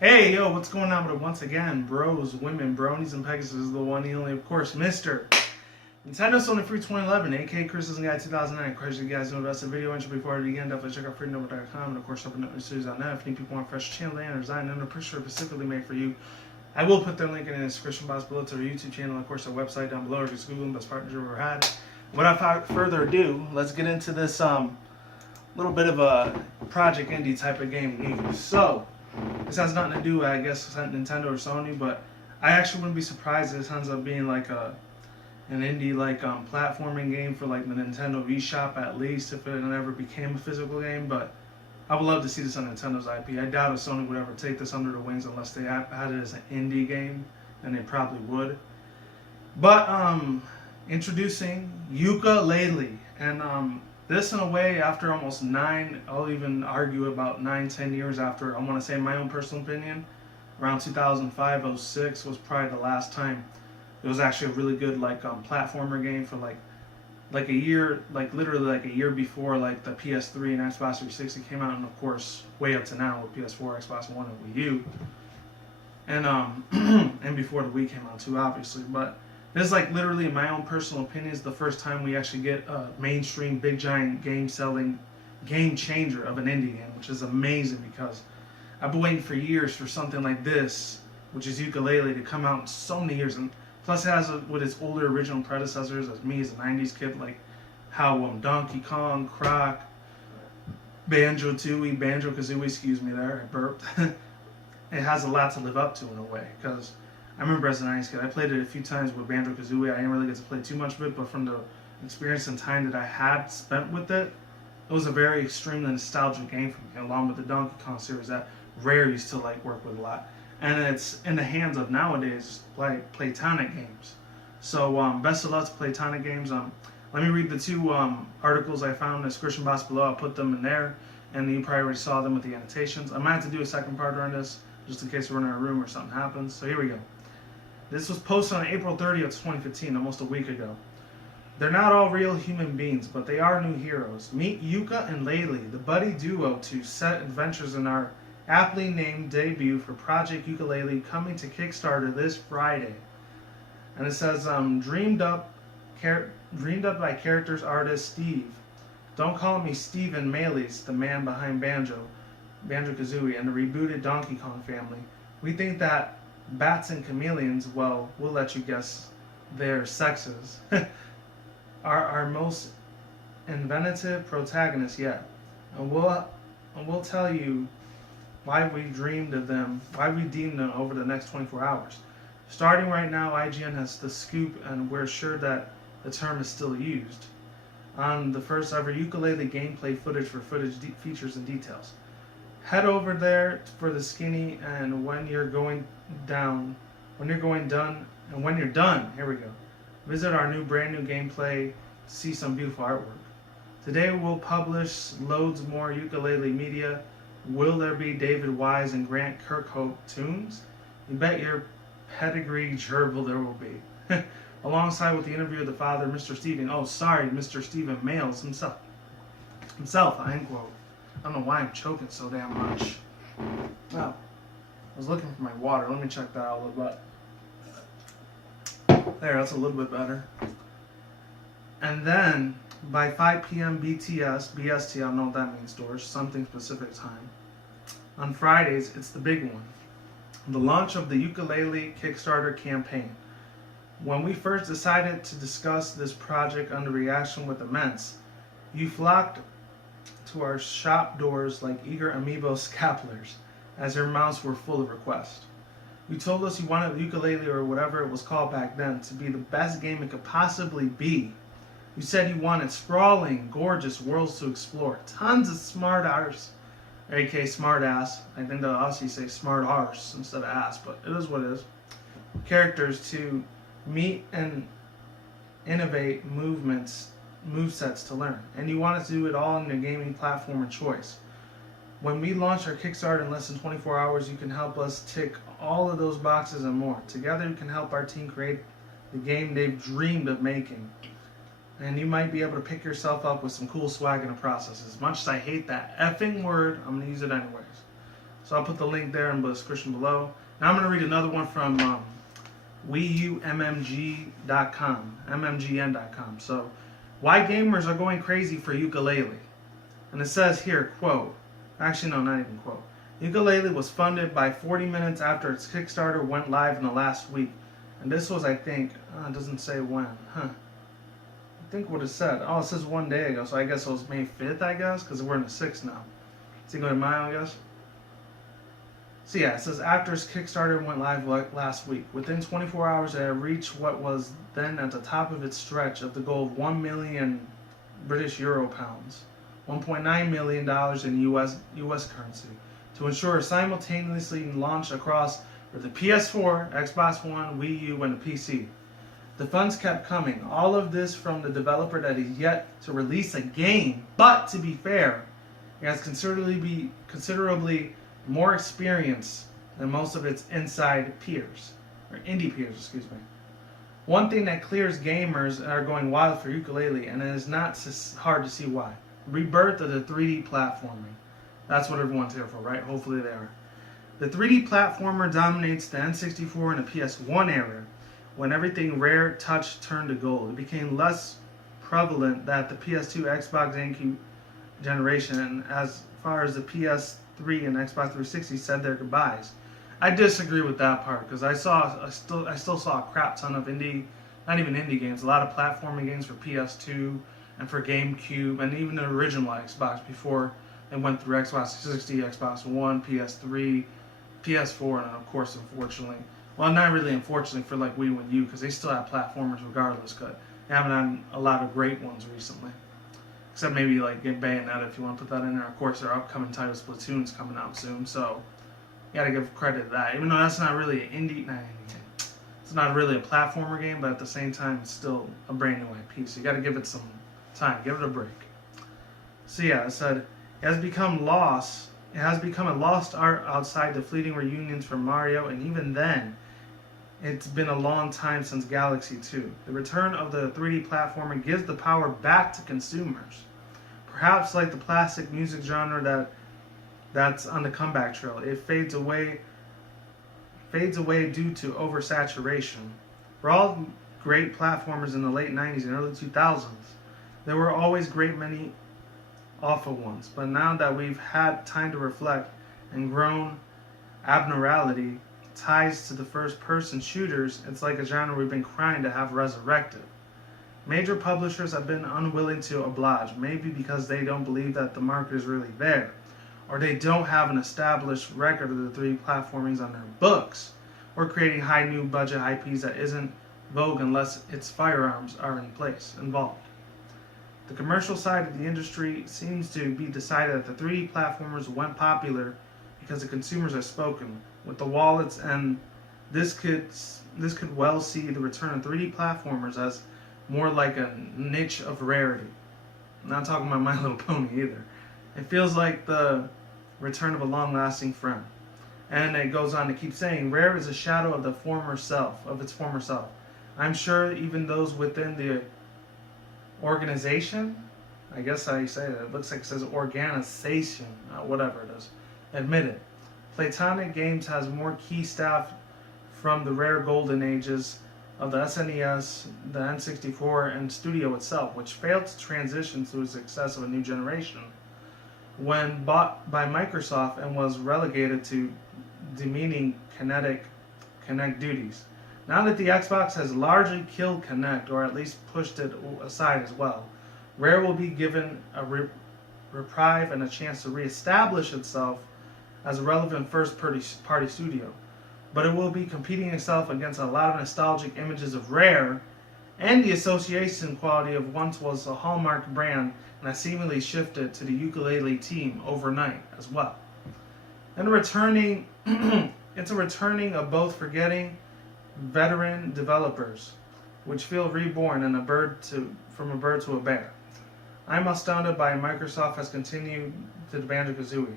Hey, yo, what's going on with it once again? Bros, women, bronies, and pegasisters, the one and only, of course, Mr. Nintendo Sony Free 2011, aka Criticism Guide 2009. Of course, you guys know that's the video entry before I begin. Definitely check out freedomnumber.com and, of course, open up new series on that. If any people want fresh channel and design and a picture specifically made for you, I will put their link in the description box below to our YouTube channel and, of course, our website down below, or just Google them, best partners we've ever had. Without further ado, let's get into this little bit of a Project Indie type of game news. So, this has nothing to do, I guess, with Nintendo or Sony, but I actually wouldn't be surprised if this ends up being like an indie platforming game for like the Nintendo eShop, at least, if it ever became a physical game. But I would love to see this on Nintendo's IP. I doubt if Sony would ever take this under the wings unless they had it as an indie game, and they probably would. But introducing Ukulele, and this, in a way, after almost I'll even argue about 9-10 years after, I want to say, in my own personal opinion, around 2005-06 was probably the last time it was actually a really good platformer game for like a year, literally like a year before like the PS3 and Xbox 360 came out, and of course way up to now with PS4, Xbox One, and Wii U, and and before the Wii came out too, obviously. But this is literally, in my own personal opinion, is the first time we actually get a mainstream big giant game changer of an indie game, which is amazing because I've been waiting for years for something like this, which is Ukulele, to come out in so many years. And plus it has with its older original predecessors, as me as a 90s kid, like how Donkey Kong, Croc, Banjo-Kazooie, excuse me there, I burped. It has a lot to live up to in a way, because I remember as a 90s kid, I played it a few times with Banjo-Kazooie. I didn't really get to play too much of it, but from the experience and time that I had spent with it, it was a very extremely nostalgic game for me, along with the Donkey Kong series that Rare used to work with a lot. And it's in the hands of nowadays Playtonic games. So best of luck to Playtonic games. Let me read the two articles I found in the description box below. I'll put them in there, and you probably already saw them with the annotations. I might have to do a second part on this, just in case we're in our room or something happens. So here we go. This was posted on April 30th, 2015, almost a week ago. They're not all real human beings, but they are new heroes. Meet Yuka and Laylee, the buddy duo to set adventures in our aptly named debut for Project Ukulele, coming to Kickstarter this Friday. And it says, dreamed up by characters artist Steve. Don't call me Steven Melees, the man behind Banjo-Kazooie, and the rebooted Donkey Kong family. We think that bats and chameleons, well, we'll let you guess their sexes, are our most inventive protagonists yet. And we'll tell you why we deemed them over the next 24 hours. Starting right now, IGN has the scoop, and we're sure that the term is still used on the first ever Ukulele gameplay footage features and details. Head over there for the skinny, and when you're done, here we go. Visit our brand new gameplay to see some beautiful artwork. Today we'll publish loads more Ukulele media. Will there be David Wise and Grant Kirkhope tunes? You bet your pedigree gerbil there will be. Alongside with the interview of the father, Mr. Stephen Males himself, I end quote. I don't know why I'm choking so damn much. Oh, I was looking for my water. Let me check that out a little bit. There, that's a little bit better. And then, by 5 p.m. BST, I don't know what that means, Doris, something specific time. On Fridays, it's the big one. The launch of the Ukulele Kickstarter campaign. When we first decided to discuss this project under reaction with immense, you flocked to our shop doors like eager amiibo scalpers, as your mouths were full of requests. You told us you wanted the ukulele, or whatever it was called back then, to be the best game it could possibly be. You said you wanted sprawling, gorgeous worlds to explore, tons of smart arse, aka smart ass. I think they'll also say smart arse instead of ass, but it is what it is. Characters to meet and innovate movesets to learn, and you wanted to do it all in your gaming platform of choice. When we launch our Kickstarter in less than 24 hours, you can help us tick all of those boxes and more. Together, you can help our team create the game they've dreamed of making. And you might be able to pick yourself up with some cool swag in the process. As much as I hate that effing word, I'm going to use it anyways. So I'll put the link there in the description below. Now I'm going to read another one from mmgn.com. So, why gamers are going crazy for ukulele. And it says here, quote, actually no, not even quote. Ukulele was funded by 40 minutes after its Kickstarter went live in the last week. And this was, I think, it doesn't say when. I think what it said. Oh, it says 1 day ago. So I guess it was May 5th, I guess, because we're in the 6th now. Cinco de Mayo, I guess. So yeah, it says after its Kickstarter went live last week. Within 24 hours, it had reached what was then at the top of its stretch of the goal of 1 million British euro pounds, $1.9 million in US currency, to ensure simultaneously launch across the PS4, Xbox One, Wii U, and the PC. The funds kept coming. All of this from the developer that is yet to release a game. But to be fair, it has considerably more experience than most of its indie peers. One thing that clears gamers are going wild for ukulele, and it is not hard to see why. Rebirth of the 3D platforming. That's what everyone's here for, right? Hopefully they are. The 3D platformer dominates the N64 and the PS1 era, when everything rare touch turned to gold. It became less prevalent that the PS2, Xbox, GameCube generation, and as far as the PS3 and Xbox 360 said their goodbyes. I disagree with that part, because I still saw a crap ton of not even indie games, a lot of platforming games for PS2 and for GameCube, and even the original Xbox before they went through Xbox 360, Xbox One, PS3, PS4, and of course, unfortunately, well, not really unfortunately for like Wii and U, because they still have platformers regardless, but they haven't had a lot of great ones recently. Except maybe like Bayonetta, if you want to put that in there. Of course, their upcoming title Splatoon's coming out soon, so you gotta give credit to that. Even though that's not really an indie game. It's not really a platformer game, but at the same time, it's still a brand new IP, so you gotta give it some time, give it a break. So yeah, I said, it has become a lost art outside the fleeting reunions from Mario, and even then, it's been a long time since Galaxy 2. The return of the 3D platformer gives the power back to consumers. Perhaps like the classic music genre that's on the comeback trail, it fades away due to oversaturation. For all great platformers in the late 90s and early 2000s, there were always many awful ones. But now that we've had time to reflect and grown abnormality ties to the first-person shooters, it's like a genre we've been crying to have resurrected. Major publishers have been unwilling to oblige, maybe because they don't believe that the market is really there, or they don't have an established record of the 3D platformings on their books, or creating high new budget IPs that isn't vogue unless its firearms are involved. The commercial side of the industry seems to be decided that the 3D platformers went popular because the consumers have spoken with the wallets, and this could well see the return of 3D platformers as more like a niche of rarity. I'm not talking about My Little Pony either. It feels like the return of a long-lasting friend. And it goes on to keep saying, rare is a shadow of its former self. I'm sure even those within the organization, I guess how you say that, it looks like it says organization, whatever it is, admit it. Platonic Games has more key staff from the rare golden ages of the SNES, the N64, and Studio itself, which failed to transition to the success of a new generation when bought by Microsoft and was relegated to demeaning Kinect duties. Now that the Xbox has largely killed Kinect, or at least pushed it aside as well, Rare will be given a reprieve and a chance to reestablish itself as a relevant first-party studio. But it will be competing itself against a lot of nostalgic images of Rare and the association quality of once was a hallmark brand and has seemingly shifted to the ukulele team overnight as well. And it's a returning of both forgetting veteran developers, which feel reborn and from a bird to a bear. I'm astounded by Microsoft has continued to the Banjo-Kazooie.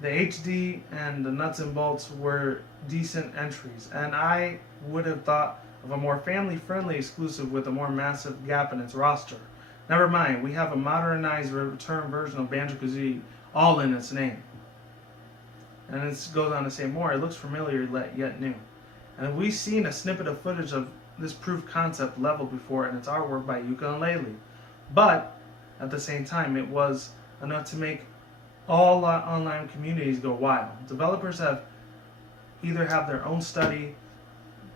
The HD and the nuts and bolts were decent entries, and I would have thought of a more family-friendly exclusive with a more massive gap in its roster. Never mind, we have a modernized return version of Banjo-Kazooie all in its name. And it goes on to say more, it looks familiar yet new. And we've seen a snippet of footage of this proof concept level before, and it's artwork by Ukulele. But at the same time, it was enough to make all online communities go wild. Developers have either have their own study,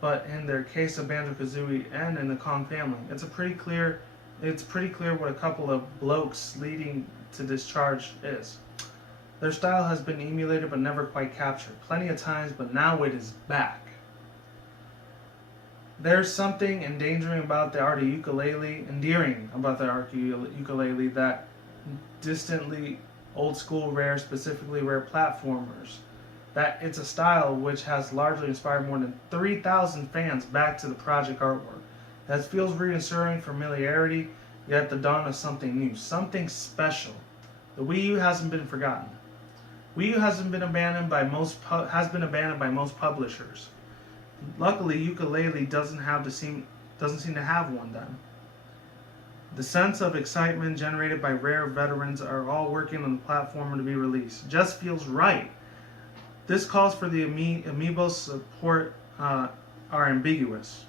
but in their case of Banjo-Kazooie and in the Kong family, it's pretty clear what a couple of blokes leading to this charge is. Their style has been emulated but never quite captured. Plenty of times, but now it is back. There's something endearing about the art of ukulele that distantly old school rare, specifically rare platformers. That it's a style which has largely inspired more than 3,000 fans back to the project artwork. That feels reassuring familiarity, yet the dawn of something new, something special. The Wii U hasn't been forgotten. Wii U has been abandoned by most publishers. Luckily, Ukulele doesn't seem to have one then. The sense of excitement generated by rare veterans are all working on the platform to be released. Just feels right. This calls for the amiibo support are ambitious.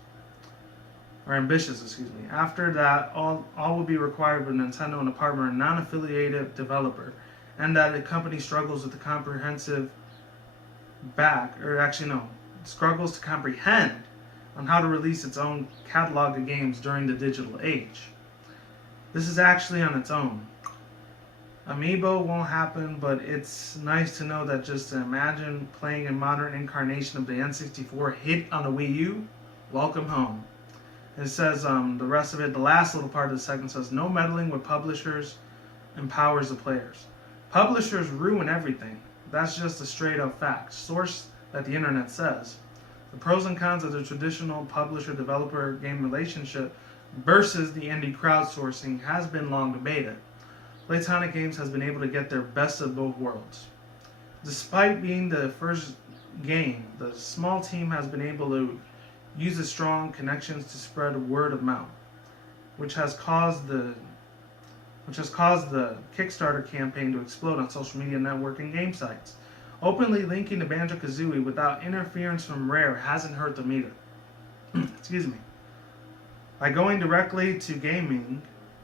After that, all will be required with Nintendo and a partner, a non-affiliated developer, and that the company struggles with the struggles to comprehend on how to release its own catalog of games during the digital age. This is actually on its own. Amiibo won't happen, but it's nice to know that just to imagine playing a modern incarnation of the N64 hit on a Wii U, welcome home. It says the rest of it, the last little part of the segment says, no meddling with publishers empowers the players. Publishers ruin everything. That's just a straight up fact. Source that the internet says. The pros and cons of the traditional publisher-developer game relationship versus the indie crowdsourcing has been long debated. Playtonic Games has been able to get their best of both worlds. Despite being the first game, the small team has been able to use its strong connections to spread word of mouth, which has caused the Kickstarter campaign to explode on social media network and game sites. Openly linking to Banjo-Kazooie without interference from Rare hasn't hurt them either. Excuse me. By going directly to gamers,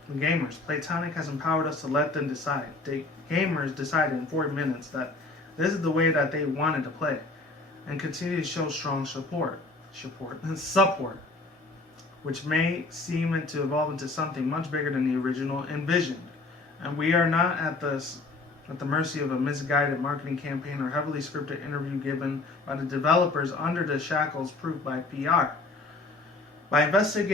Playtonic has empowered us to let them decide. Gamers decided in 40 minutes that this is the way that they wanted to play, and continue to show strong support, which may seem to evolve into something much bigger than the original envisioned. And we are not at the mercy of a misguided marketing campaign or heavily scripted interview given by the developers under the shackles proved by PR. By investing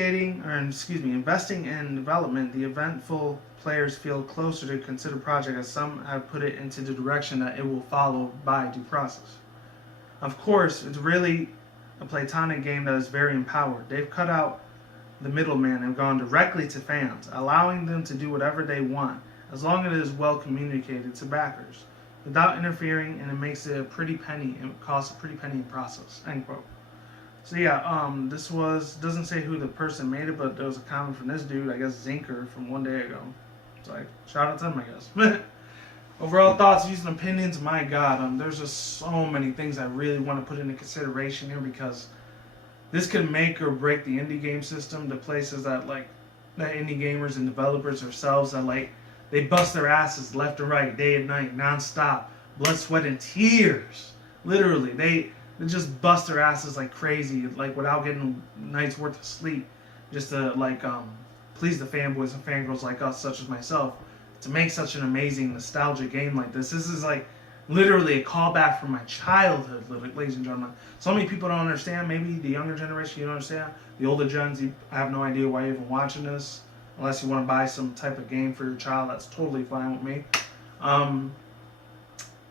in development, the eventful players feel closer to consider project, as some have put it, into the direction that it will follow by due process. Of course, it's really a Playtonic game that is very empowered. They've cut out the middleman and gone directly to fans, allowing them to do whatever they want, as long as it is well communicated to backers, without interfering, and it makes it a pretty penny and costs a pretty penny in process. End quote. So yeah, this doesn't say who the person made it, but there was a comment from this dude, I guess Zinker, from one day ago. So shout out to him, I guess. Overall thoughts, views, and opinions, my God, there's just so many things I really want to put into consideration here, because this could make or break the indie game system. The places that that indie gamers and developers themselves that they bust their asses left and right, day and night, non-stop, blood, sweat, and tears. Literally, they just bust their asses like crazy, without getting a night's worth of sleep, just to please the fanboys and fangirls like us, such as myself, to make such an amazing nostalgic game like this. This is literally a callback from my childhood, ladies and gentlemen. So many people don't understand. Maybe the younger generation, you don't understand. The older gens, I have no idea why you're even watching this, unless you want to buy some type of game for your child. That's totally fine with me.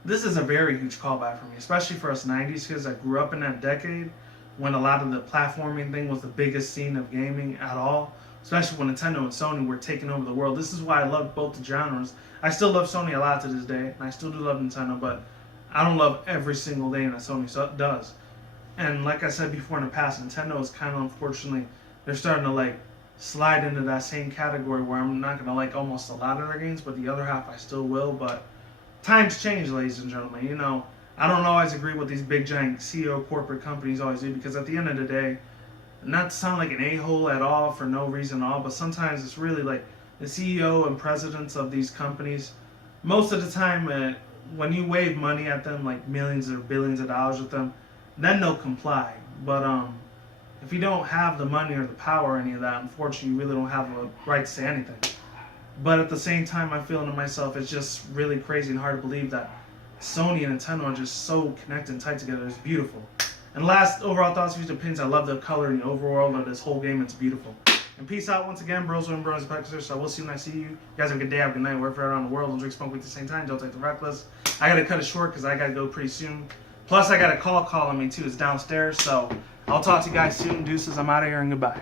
This is a very huge callback for me, especially for us 90s kids that grew up in that decade when a lot of the platforming thing was the biggest scene of gaming at all, especially when Nintendo and Sony were taking over the world. This is why I love both the genres. I still love Sony a lot to this day, and I still do love Nintendo, but I don't love every single thing that Sony does. And like I said before in the past, Nintendo is kind of, unfortunately, they're starting to slide into that same category where I'm not going to like almost a lot of their games, but the other half I still will. But times change, ladies and gentlemen. I don't always agree with these big giant CEO corporate companies always do, because at the end of the day, not to sound like an a-hole at all for no reason at all, but sometimes it's really like the CEO and presidents of these companies, most of the time when you wave money at them, like millions or billions of dollars with them, then they'll comply. But if you don't have the money or the power or any of that, unfortunately you really don't have a right to say anything. But at the same time, I'm feeling to myself, it's just really crazy and hard to believe that Sony and Nintendo are just so connected and tight together. It's beautiful. And last overall thoughts, views, and opinions, I love the color and the overworld of this whole game. It's beautiful. And peace out once again, bros, women, bronies, and pegasisters. So I will see you when I see you. You guys have a good day, have a good night, wherever you're around the world. Don't drink smoke weed at the same time. Don't take the reckless. I gotta cut it short because I gotta go pretty soon. Plus, I got a call calling me too. It's downstairs. So I'll talk to you guys soon. Deuces, I'm out of here and goodbye.